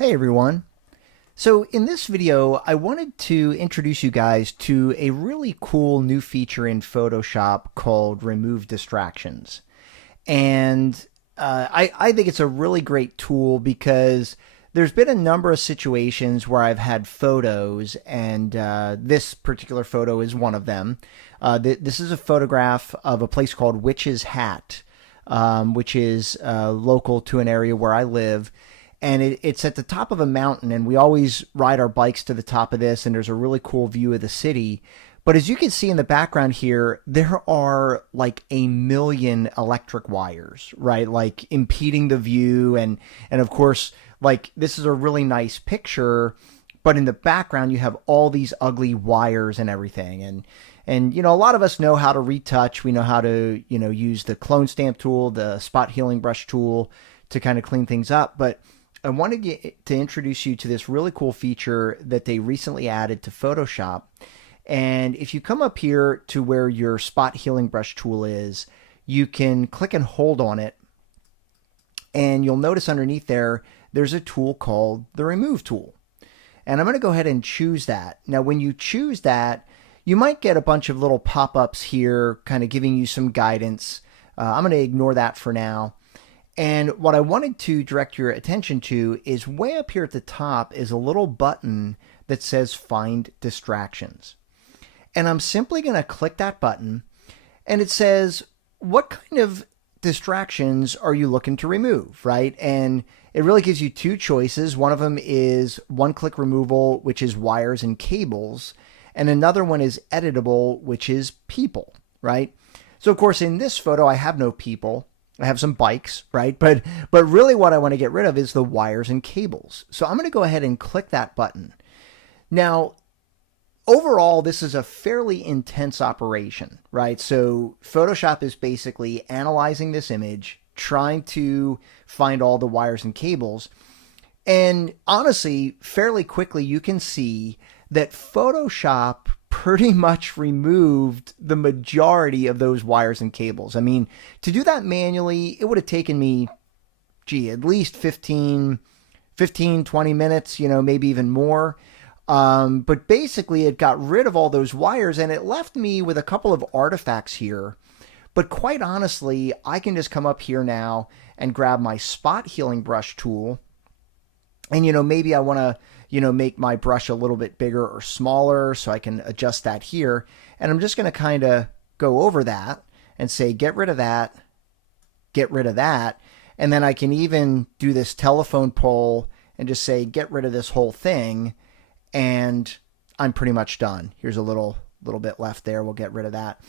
Hey everyone. So in this video, I wanted to introduce you guys to a really cool new feature in Photoshop called Remove Distractions. And I think it's a really great tool because there's been a number of situations where I've had photos, and this particular photo is one of them. This is a photograph of a place called Witch's Hat, which is local to an area where I live, and it's at the top of a mountain, and we always ride our bikes to the top of this, and there's a really cool view of the city. But as you can see in the background here, there are like a million electric wires, right? Like impeding the view, and of course, like this is a really nice picture, but in the background you have all these ugly wires and everything. And a lot of us know how to retouch. We know how to, use the clone stamp tool, the spot healing brush tool to kind of clean things up, but I wanted to introduce you to this really cool feature that they recently added to Photoshop. And if you come up here to where your spot healing brush tool is, you can click and hold on it. And you'll notice underneath there's a tool called the Remove tool. And I'm going to go ahead and choose that. Now, when you choose that, you might get a bunch of little pop-ups here kind of giving you some guidance. I'm going to ignore that for now. And what I wanted to direct your attention to is way up here at the top is a little button that says Find Distractions. And I'm simply going to click that button, and it says, what kind of distractions are you looking to remove, right? And it really gives you two choices. One of them is one-click removal, which is wires and cables, and another one is editable, which is people, right? So of course, in this photo, I have no people. I have some bikes, right? But really what I want to get rid of is the wires and cables. So I'm going to go ahead and click that button. Now, overall, this is a fairly intense operation, right? So Photoshop is basically analyzing this image, trying to find all the wires and cables. And honestly, fairly quickly, you can see that Photoshop pretty much removed the majority of those wires and cables. I mean, to do that manually, it would have taken me, at least 15, 20 minutes, maybe even more. But basically, it got rid of all those wires, and it left me with a couple of artifacts here. But quite honestly, I can just come up here now and grab my spot healing brush tool. And, maybe I want to, make my brush a little bit bigger or smaller, so I can adjust that here. And I'm just going to kind of go over that and say, get rid of that, get rid of that. And then I can even do this telephone pole and just say, get rid of this whole thing. And I'm pretty much done. Here's a little bit left there. We'll get rid of that.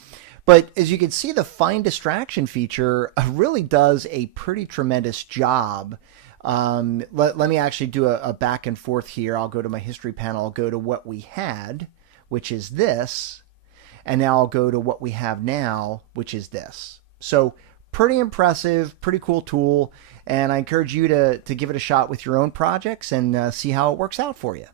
But as you can see, the Find Distraction feature really does a pretty tremendous job. Let me actually do a back and forth here. I'll go to my history panel. I'll go to what we had, which is this. And now I'll go to what we have now, which is this. So pretty impressive, pretty cool tool. And I encourage you to give it a shot with your own projects and see how it works out for you.